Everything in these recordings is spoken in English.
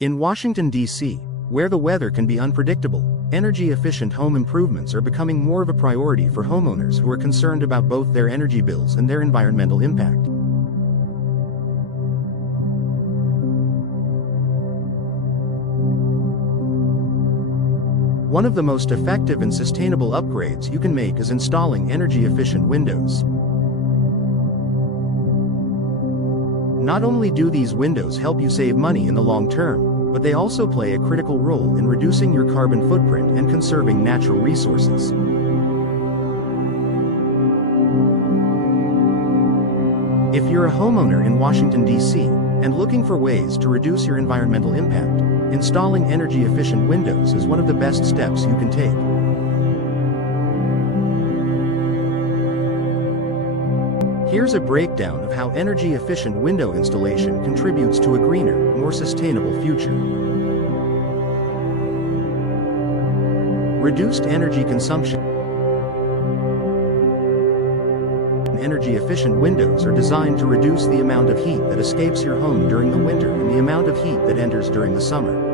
In Washington, D.C., where the weather can be unpredictable, energy-efficient home improvements are becoming more of a priority for homeowners who are concerned about both their energy bills and their environmental impact. One of the most effective and sustainable upgrades you can make is installing energy-efficient windows. Not only do these windows help you save money in the long term, but they also play a critical role in reducing your carbon footprint and conserving natural resources. If you're a homeowner in Washington, D.C., and looking for ways to reduce your environmental impact, installing energy-efficient windows is one of the best steps you can take. Here's a breakdown of how energy-efficient window installation contributes to a greener, more sustainable future. Reduced energy consumption. Energy-efficient windows are designed to reduce the amount of heat that escapes your home during the winter and the amount of heat that enters during the summer.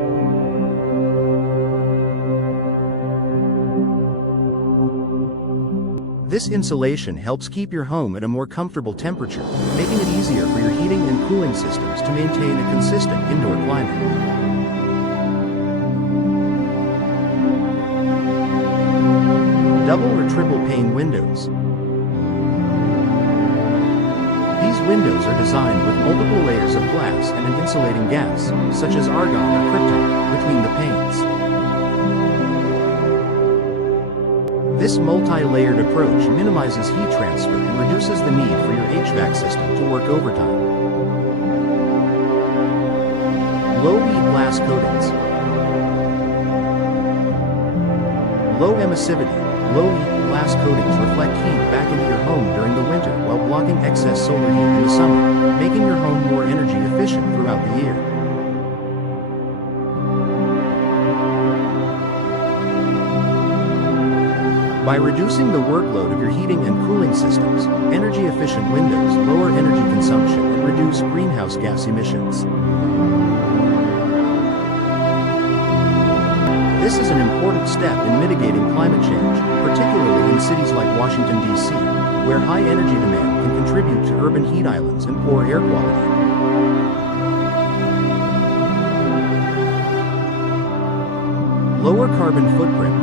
This insulation helps keep your home at a more comfortable temperature, making it easier for your heating and cooling systems to maintain a consistent indoor climate. Double or triple pane windows. These windows are designed with multiple layers of glass and an insulating gas, such as argon or krypton, between the panes. This multi-layered approach minimizes heat transfer and reduces the need for your HVAC system to work overtime. Low-heat glass coatings. Low emissivity, low-heat glass coatings reflect heat back into your home during the winter while blocking excess solar heat in the summer, making your home more energy efficient throughout the year. By reducing the workload of your heating and cooling systems, energy-efficient windows lower energy consumption and reduce greenhouse gas emissions. This is an important step in mitigating climate change, particularly in cities like Washington, D.C., where high energy demand can contribute to urban heat islands and poor air quality. Lower carbon footprint.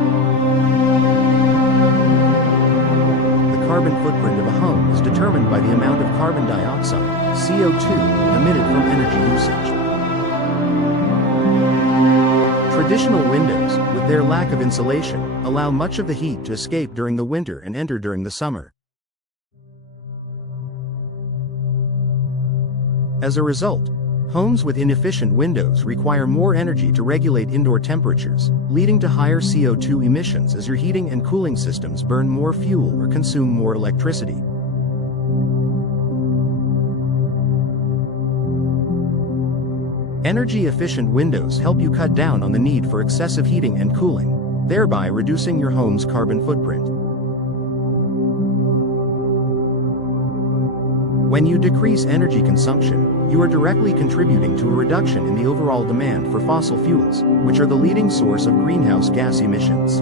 The carbon footprint of a home is determined by the amount of carbon dioxide, CO2, emitted from energy usage. Traditional windows, with their lack of insulation, allow much of the heat to escape during the winter and enter during the summer. As a result, homes with inefficient windows require more energy to regulate indoor temperatures, leading to higher CO2 emissions as your heating and cooling systems burn more fuel or consume more electricity. Energy-efficient windows help you cut down on the need for excessive heating and cooling, thereby reducing your home's carbon footprint. When you decrease energy consumption, you are directly contributing to a reduction in the overall demand for fossil fuels, which are the leading source of greenhouse gas emissions.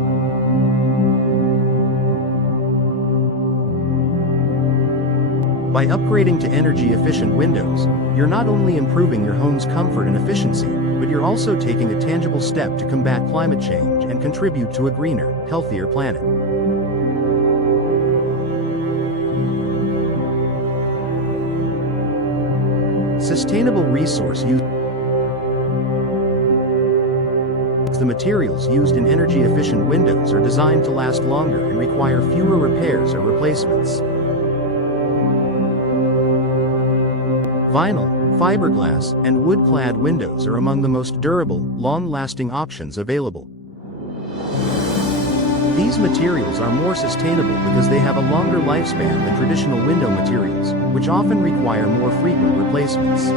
By upgrading to energy-efficient windows, you're not only improving your home's comfort and efficiency, but you're also taking a tangible step to combat climate change and contribute to a greener, healthier planet. Sustainable resource use. The materials used in energy-efficient windows are designed to last longer and require fewer repairs or replacements. Vinyl, fiberglass, and wood-clad windows are among the most durable, long-lasting options available. These materials are more sustainable because they have a longer lifespan than traditional window materials, which often require more frequent replacements.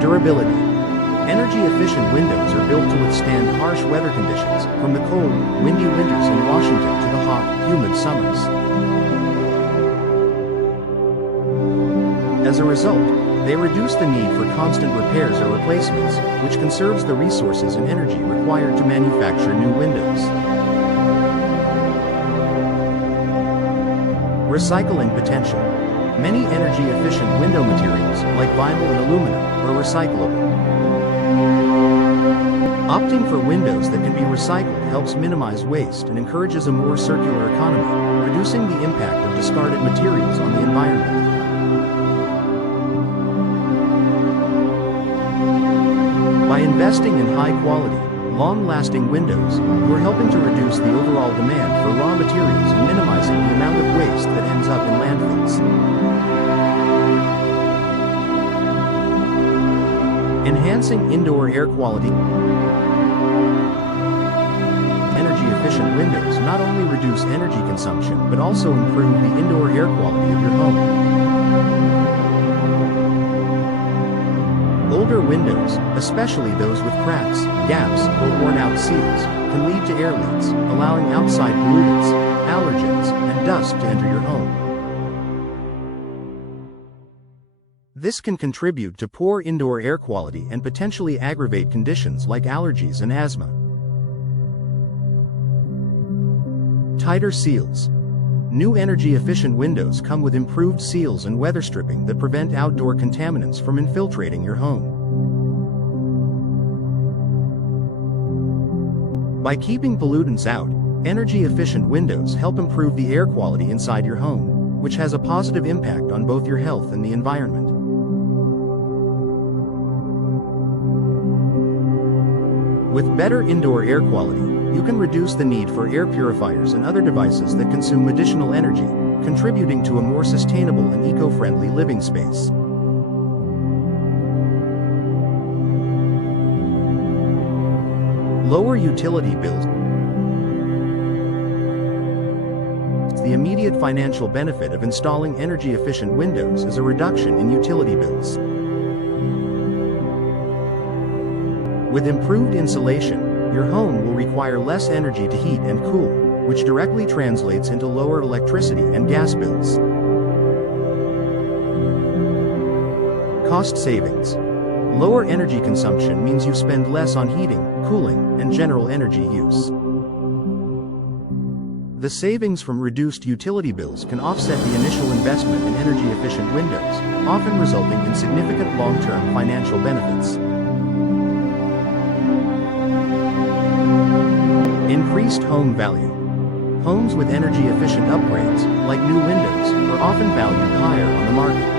Durability. Energy-efficient windows are built to withstand harsh weather conditions, from the cold, windy winters in Washington to the hot, humid summers. As a result, they reduce the need for constant repairs or replacements, which conserves the resources and energy required to manufacture new windows. Recycling potential. Many energy-efficient window materials, like vinyl and aluminum, are recyclable. Opting for windows that can be recycled helps minimize waste and encourages a more circular economy, reducing the impact of discarded materials on the environment. By investing in high-quality, long-lasting windows, you are helping to reduce the overall demand for raw materials and minimizing the amount of waste that ends up in landfills. Enhancing indoor air quality. Energy-efficient windows not only reduce energy consumption but also improve the indoor air quality of your home. Older windows, especially those with cracks, gaps, or worn-out seals, can lead to air leaks, allowing outside pollutants, allergens, and dust to enter your home. This can contribute to poor indoor air quality and potentially aggravate conditions like allergies and asthma. Tighter seals. New energy-efficient windows come with improved seals and weather stripping that prevent outdoor contaminants from infiltrating your home. By keeping pollutants out, energy-efficient windows help improve the air quality inside your home, which has a positive impact on both your health and the environment. With better indoor air quality, you can reduce the need for air purifiers and other devices that consume additional energy, contributing to a more sustainable and eco-friendly living space. Lower utility bills. The immediate financial benefit of installing energy-efficient windows is a reduction in utility bills. With improved insulation, your home will require less energy to heat and cool, which directly translates into lower electricity and gas bills. Cost savings. Lower energy consumption means you spend less on heating, cooling, and general energy use. The savings from reduced utility bills can offset the initial investment in energy-efficient windows, often resulting in significant long-term financial benefits. Increased home value. Homes with energy-efficient upgrades, like new windows, are often valued higher on the market.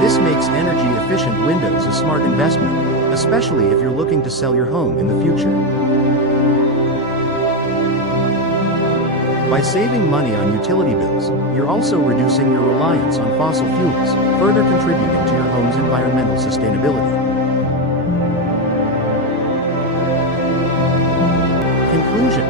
This makes energy-efficient windows a smart investment, especially if you're looking to sell your home in the future. By saving money on utility bills, you're also reducing your reliance on fossil fuels, further contributing to your home's environmental sustainability. Conclusion.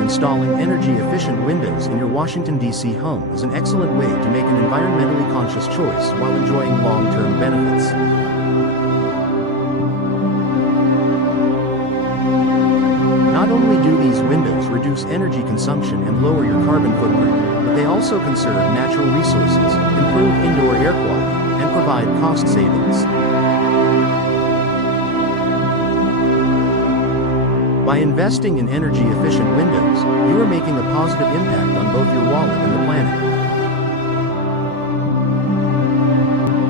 Installing energy-efficient windows in your Washington, D.C. home is an excellent way to make an environmentally conscious choice while enjoying long-term benefits. Not only do these windows reduce energy consumption and lower your carbon footprint, but they also conserve natural resources, improve indoor air quality, and provide cost savings. By investing in energy-efficient windows, you are making a positive impact on both your wallet and the planet.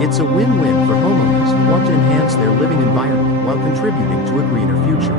It's a win-win for homeowners who want to enhance their living environment while contributing to a greener future.